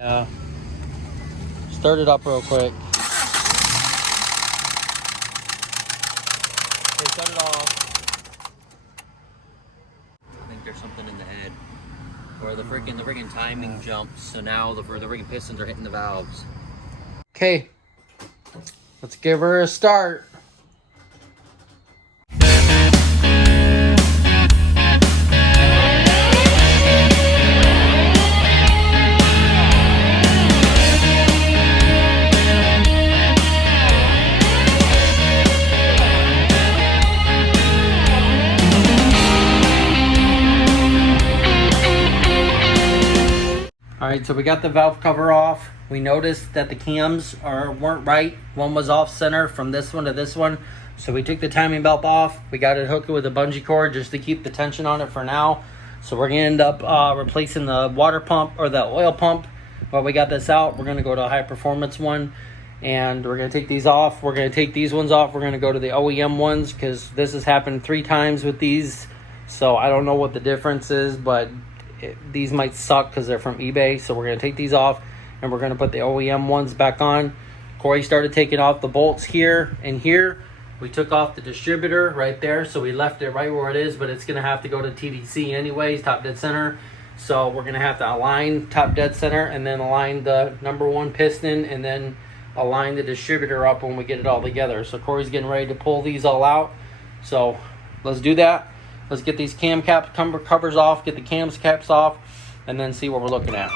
Yeah. Start it up real quick. Okay, shut it off. I think there's something in the head. Or the freaking timing jumps, so now the freaking pistons are hitting the valves. Okay. Let's give her a start. Alright, so we got the valve cover off. We noticed that the cams weren't right. One was off center from this one to this one. So we took the timing belt off. We got it hooked with a bungee cord just to keep the tension on it for now. So we're going to end up replacing the water pump or the oil pump. While we got this out, we're going to go to a high performance one. And we're going to take these off. We're going to take these ones off. We're going to go to the OEM ones because this has happened 3 times with these. So I don't know what the difference is, but these might suck because they're from eBay. So we're going to take these off and we're going to put the OEM ones back on. Corey started taking off the bolts here and here. We took off the distributor right there, so we left it right where it is, but it's going to have to go to TDC anyways, top dead center. So we're going to have to align top dead center and then align the #1 piston and then align the distributor up when we get it all together. So Corey's getting ready to pull these all out. So let's do that. Let's get these cam cap covers off, get the cams caps off, and then see what we're looking at.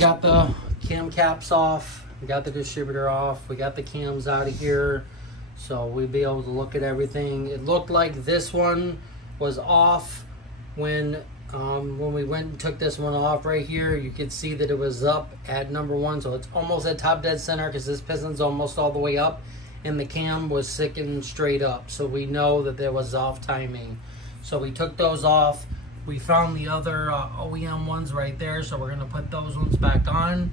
Got the cam caps off, we got the distributor off, we got the cams out of here, so we'll be able to look at everything. It looked like this one was off when we went and took this one off right here. You could see that it was up at #1, so it's almost at top dead center because this piston's almost all the way up and the cam was sitting straight up, so we know that there was off timing. So we took those off. We found the other OEM ones right there, so we're going to put those ones back on.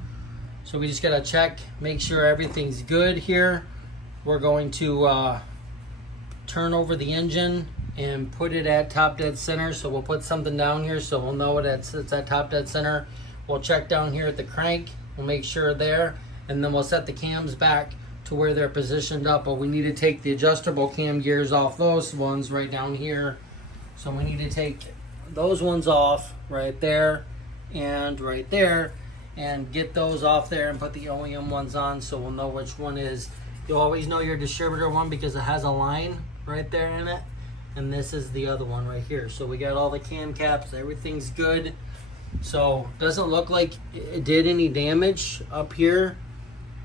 So we just got to check, make sure everything's good here. We're going to turn over the engine and put it at top dead center. So we'll put something down here so we'll know it's at top dead center. We'll check down here at the crank. We'll make sure there, and then we'll set the cams back to where they're positioned up. But we need to take the adjustable cam gears off those ones right down here. So we need to take those ones off right there and right there and get those off there and put the OEM ones on so we'll know which one is. You'll always know your distributor one because it has a line right there in it, and this is the other one right here. So we got all the cam caps, everything's good. So doesn't look like it did any damage up here.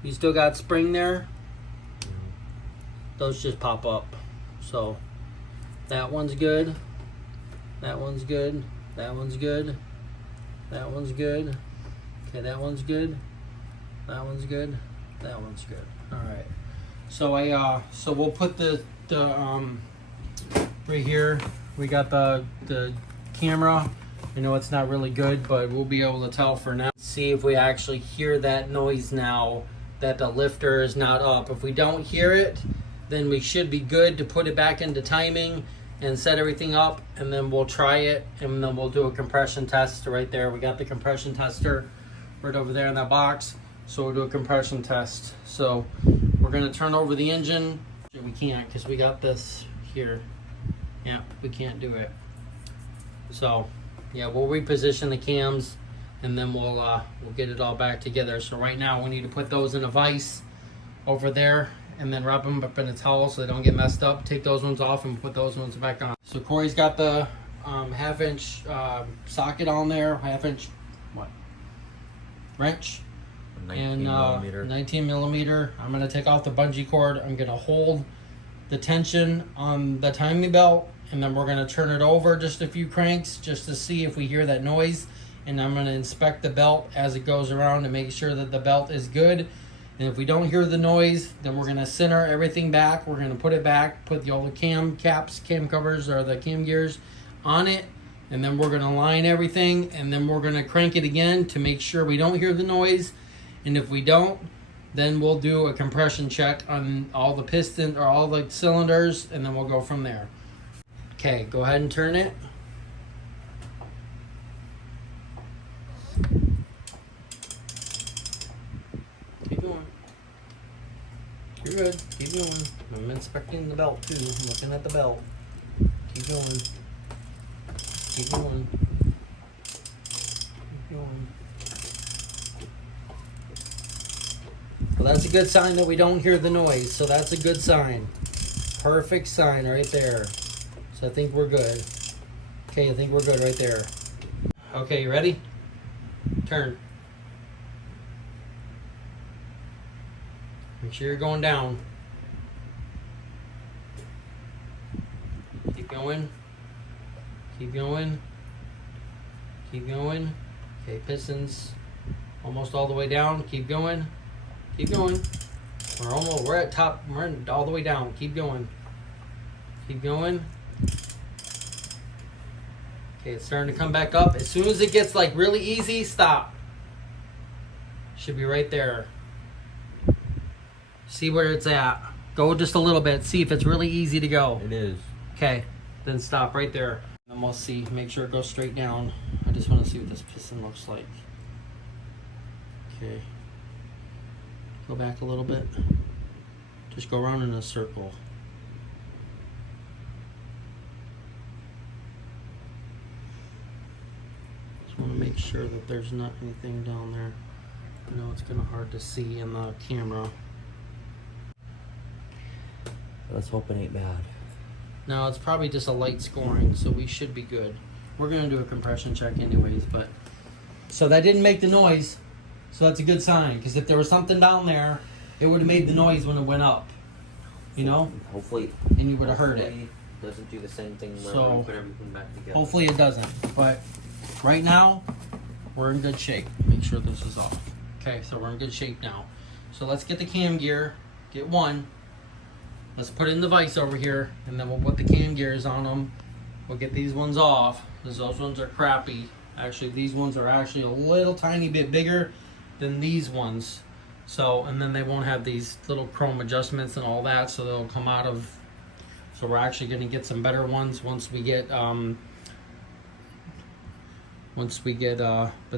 You still got spring there. Those just pop up. So that one's good. That one's good. That one's good. That one's good. Okay, that one's good. That one's good. That one's good. All right. So so we'll put the right here. We got the camera. I know it's not really good, but we'll be able to tell for now. See if we actually hear that noise now that the lifter is not up. If we don't hear it, then we should be good to put it back into timing and set everything up, and then we'll try it, and then we'll do a compression test right there. We got the compression tester right over there in that box, so we'll do a compression test. So we're gonna turn over the engine. We can't because we got this here. Yeah, we can't do it. So yeah, we'll reposition the cams and then we'll get it all back together. So right now we need to put those in a vise over there and then wrap them up in a towel so they don't get messed up. Take those ones off and put those ones back on. So Corey's got the 1/2" socket on there, 1/2" wrench, 19 millimeter. 19 millimeter. I'm gonna take off the bungee cord. I'm gonna hold the tension on the timing belt, and then we're gonna turn it over just a few cranks just to see if we hear that noise. And I'm gonna inspect the belt as it goes around to make sure that the belt is good. And if we don't hear the noise, then we're gonna center everything back. We're gonna put it back, put all the cam caps, cam covers, or the cam gears on it. And then we're gonna line everything, and then we're gonna crank it again to make sure we don't hear the noise. And if we don't, then we'll do a compression check on all the piston or all the cylinders, and then we'll go from there. Okay, go ahead and turn it. Keep going. You're good. Keep going. I'm inspecting the belt too. I'm looking at the belt. Keep going. Keep going. Keep going. Well, that's a good sign that we don't hear the noise. So that's a good sign. Perfect sign right there. So I think we're good. Okay, I think we're good right there. Okay, you ready? Turn. Make sure you're going down. Keep going. Keep going. Keep going. Okay, pistons almost all the way down. Keep going. Keep going. We're at top. We're all the way down. Keep going. Keep going. Okay, it's starting to come back up. As soon as it gets like really easy, stop. Should be right there. See where it's at. Go just a little bit. See if it's really easy to go. It is. Okay, then stop right there. And we'll see. Make sure it goes straight down. I just want to see what this piston looks like. Okay. Go back a little bit. Just go around in a circle. Just want to make sure that there's not anything down there. I know it's kind of hard to see in the camera. Let's hope it ain't bad. No, it's probably just a light scoring, so we should be good. We're going to do a compression check anyways, but... So that didn't make the noise, so that's a good sign, because if there was something down there, it would have made the noise when it went up. You know? Hopefully. And you would have heard it. Doesn't do the same thing when So, we put everything back together. Hopefully it doesn't, but right now, we're in good shape. Make sure this is off. Okay, so we're in good shape now. So let's get the cam gear, get one. Let's put it in the vise over here, and then we'll put the cam gears on them. We'll get these ones off, because those ones are crappy. Actually, these ones are actually a little tiny bit bigger than these ones. So, and then they won't have these little chrome adjustments and all that, so they'll come out of... So we're actually going to get some better ones once we get... but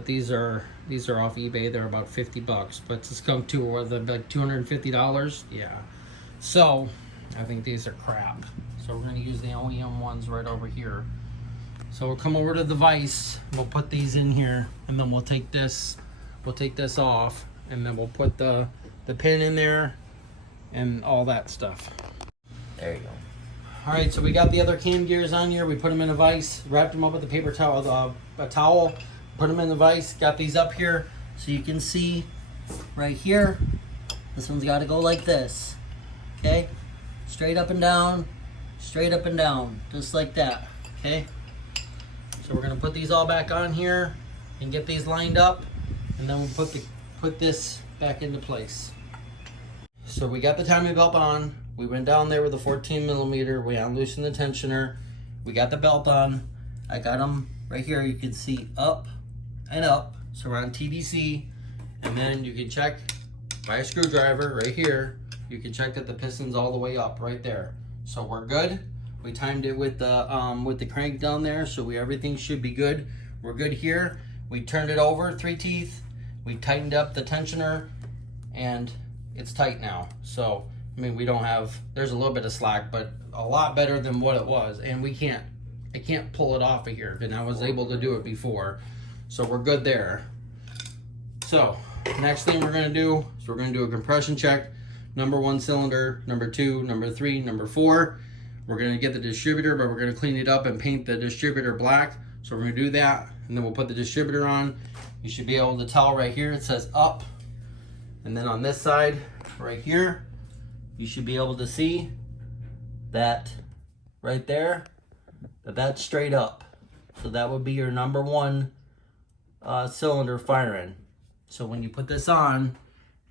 these are off eBay. They're about 50 bucks, but it's skunk two or the like $250. Yeah. So I think these are crap. So we're going to use the OEM ones right over here. So we'll come over to the vise, we'll put these in here, and then we'll take this off, and then we'll put the pin in there and all that stuff. There you go. All right, so we got the other cam gears on here. We put them in a vise, wrapped them up with a paper towel, a towel, put them in the vise. Got these up here so you can see right here. This one's got to go like this. Okay, straight up and down, just like that. Okay, so we're gonna put these all back on here and get these lined up, and then we'll put this back into place. So we got the timing belt on. We went down there with a 14 millimeter. We unloosened the tensioner. We got the belt on. I got them right here. You can see up and up. So we're on TDC, and then you can check by a screwdriver right here. You can check that the piston's all the way up right there. So we're good. We timed it with the crank down there, so everything should be good. We're good here. We turned it over 3 teeth. We tightened up the tensioner, and it's tight now. So I mean, there's a little bit of slack, but a lot better than what it was. And I can't pull it off of here, and I was able to do it before. So we're good there. So next thing we're gonna do is we're gonna do a compression check. Number 1 cylinder, number 2, number 3, number 4. We're gonna get the distributor, but we're gonna clean it up and paint the distributor black. So we're gonna do that, and then we'll put the distributor on. You should be able to tell right here, it says up. And then on this side, right here, you should be able to see that right there, that's straight up. So that would be your number 1 cylinder firing. So when you put this on,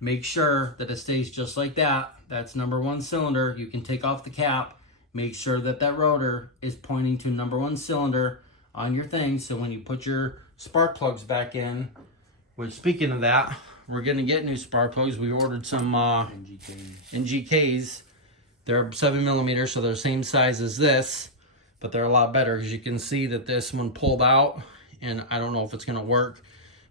make sure that it stays just like that. That's number 1 cylinder. You can take off the cap. Make sure that that rotor is pointing to number 1 cylinder on your thing. So when you put your spark plugs back in, which speaking of that, we're going to get new spark plugs. We ordered some NGKs. They're 7mm, so they're the same size as this, but they're a lot better because you can see that this one pulled out, and I don't know if it's going to work,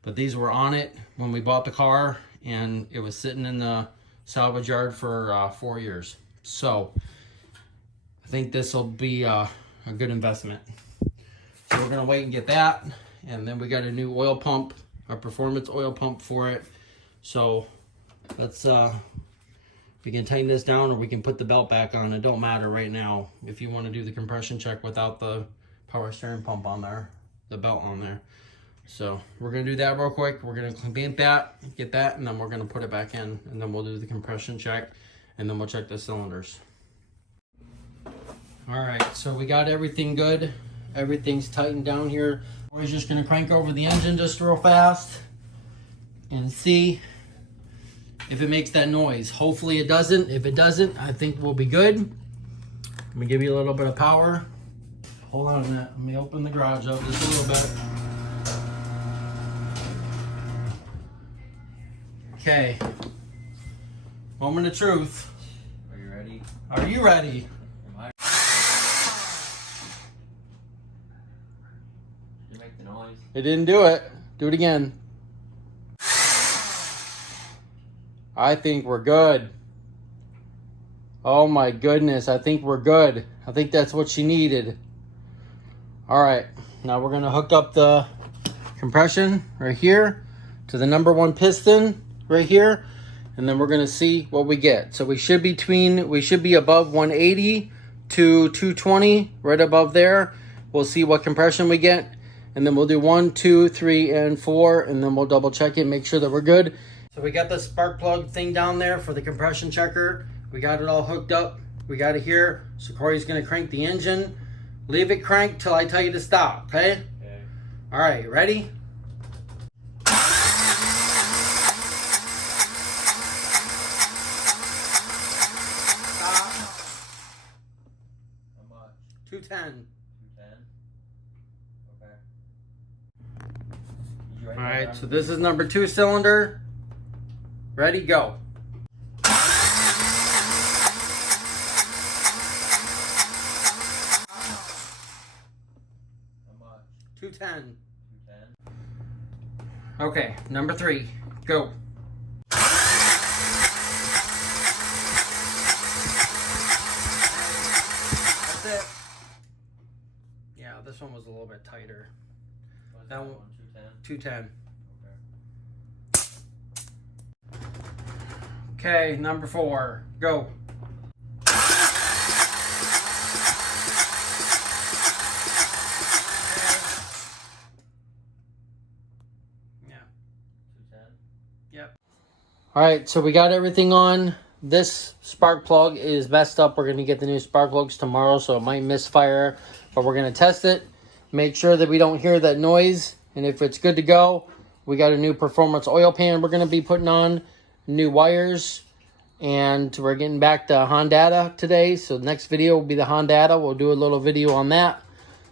but these were on it when we bought the car, and it was sitting in the salvage yard for 4 years. So I think this will be a good investment. So we're going to wait and get that, and then we got a new oil pump, a performance oil pump for it. So let's we can tighten this down, or we can put the belt back on. It don't matter right now. If you want to do the compression check without the power steering pump on there, the belt on there. So we're going to do that real quick. We're going to paint that, get that, and then we're going to put it back in, and then we'll do the compression check, and then we'll check the cylinders. All right, so we got everything good. Everything's tightened down here. We're just going to crank over the engine just real fast and see if it makes that noise. Hopefully it doesn't. If it doesn't, I think we'll be good. Let me give you a little bit of power. Hold on a minute. Let me open the garage up just a little bit. Okay. Moment of truth. Are you ready? Are you ready? Did you make the noise? It didn't do it. Do it again. I think we're good. Oh my goodness, I think we're good. I think that's what she needed. All right, now we're gonna hook up the compression right here to the number 1 piston right here, and then we're gonna see what we get. So we should be above 180 to 220, right above there. We'll see what compression we get, and then we'll do 1, 2, 3, and 4, and then we'll double check it, make sure that we're good. So we got the spark plug thing down there for the compression checker. We got it all hooked up. We got it here. So Corey's gonna crank the engine. Leave it cranked till I tell you to stop, okay? Okay. All right, ready? Stop. How much? 210. 210? Okay. All right, so this is number 2 cylinder. Ready, go. How much? 210. 210? Okay, number 3, go. That's it. Yeah, this one was a little bit tighter. What's That that one- one? 210? 210. Okay. Okay, number 4, go. Yeah. 210? Yep. All right, so we got everything on. This spark plug is messed up. We're going to get the new spark plugs tomorrow, so it might misfire, but we're going to test it. Make sure that we don't hear that noise, and if it's good to go, we got a new performance oil pan we're going to be putting on, new wires, and we're getting back to Honda today, so the next video will be the Honda. We'll do a little video on that.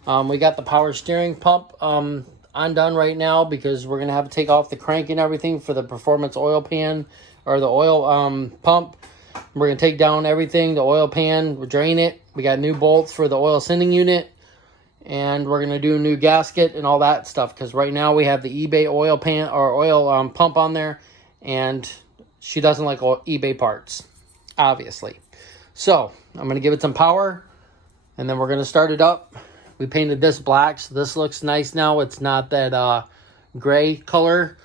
We got the power steering pump undone right now because we're going to have to take off the crank and everything for the performance oil pan, or the oil pump. We're going to take down everything, the oil pan, we'll drain it. We got new bolts for the oil sending unit, and we're going to do a new gasket and all that stuff, because right now we have the eBay oil pan or oil pump on there, and she doesn't like eBay parts, obviously. So I'm going to give it some power, and then we're going to start it up. We painted this black, so this looks nice now. It's not that gray color.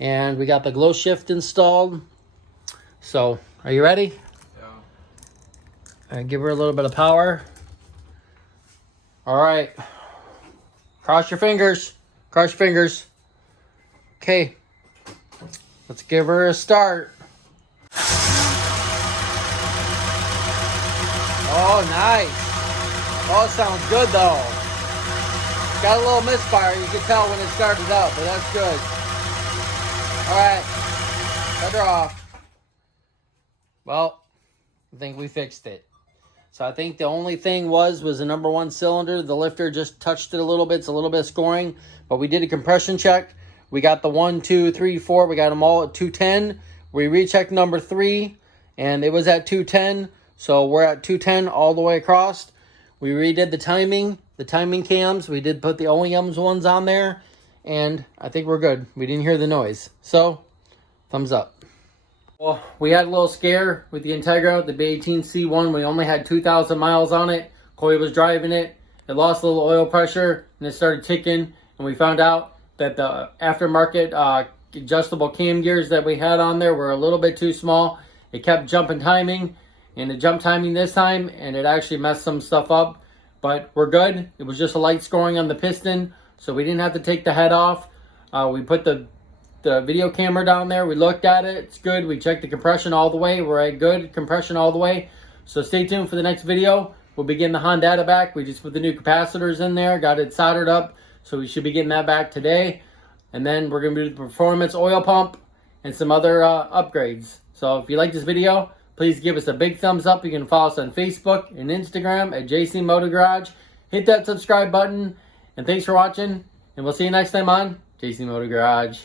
And we got the glow shift installed. So, are you ready? Yeah. Give her a little bit of power. All right. Cross your fingers. Cross your fingers. Okay. Let's give her a start. Oh, nice. Oh, it sounds good though. Got a little misfire. You can tell when it started up, but that's good. All right. Cut her off. Well, I think we fixed it. So I think the only thing was the number one cylinder. The lifter just touched it a little bit. It's a little bit of scoring. But we did a compression check. We got the 1, 2, 3, 4. We got them all at 210. We rechecked number 3, and it was at 210. So we're at 210 all the way across. We redid the timing cams. We did put the OEM's ones on there. And I think we're good. We didn't hear the noise. So, thumbs up. Well, we had a little scare with the Integra, the B18c1. We only had 2,000 miles on it. Corey was driving it. It lost a little oil pressure, and it started ticking. And we found out that the aftermarket adjustable cam gears that we had on there were a little bit too small. It kept jumping timing, and it jumped timing this time, and it actually messed some stuff up. But we're good. It was just a light scoring on the piston, so we didn't have to take the head off. We put the video camera down there. We looked at it. It's good. We checked the compression all the way. We're at good compression all the way. So stay tuned for the next video. We'll be getting the Honda back. We just put the new capacitors in there, got it soldered up. So we should be getting that back today. And then we're going to do the performance oil pump and some other upgrades. So if you like this video, please give us a big thumbs up. You can follow us on Facebook and Instagram at JC Motor Garage. Hit that subscribe button. And thanks for watching. And we'll see you next time on JC Motor Garage.